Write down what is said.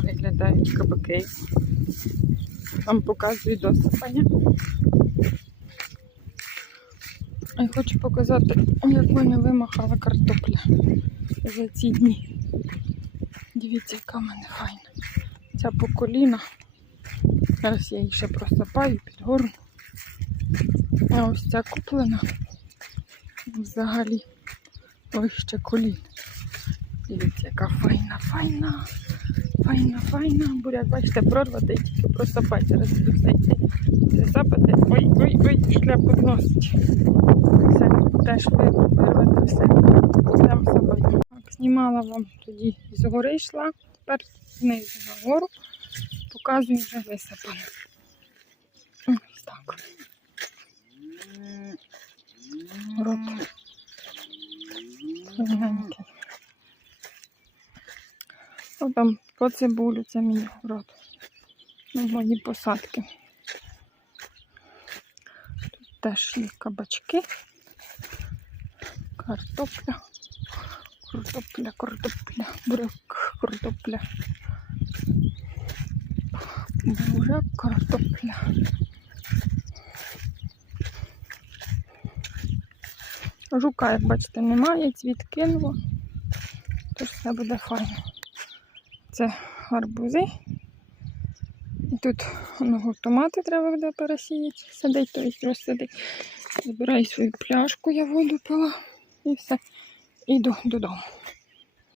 виглядають кабаки. Вам показую досипання. Я хочу показати, як мене вимахала картопля за ці дні. Дивіться, яка мене файна. Ця по коліна. Зараз я її ще просапаю під гору. А ось ця куплена взагалі вище колін. Дивіться, яка файна, файна, файна, файна. Буряк, бачите, прорвати тільки просапати. Все. Засапати. Ой, ой, ой, шляпу зносить. Все, теж вирвати все. Там. Так, знімала вам тоді з гори йшла, тепер знизу на гору. Показую вже висапане. Ось так. Рот. Там по цибулю, це мій город. Ну, мої посадки. Тут теж є кабачки, картопля, картопля, картопля, буряк, картопля. Буряк, картопля. Жука, як бачите, немає, цвіт кинуло. Тож все буде файно. Це гарбузи. І тут ну, томати треба буде пересіяти, сидить, тобто розсадить. Збираю свою пляшку, я воду пила і все. Іду додому.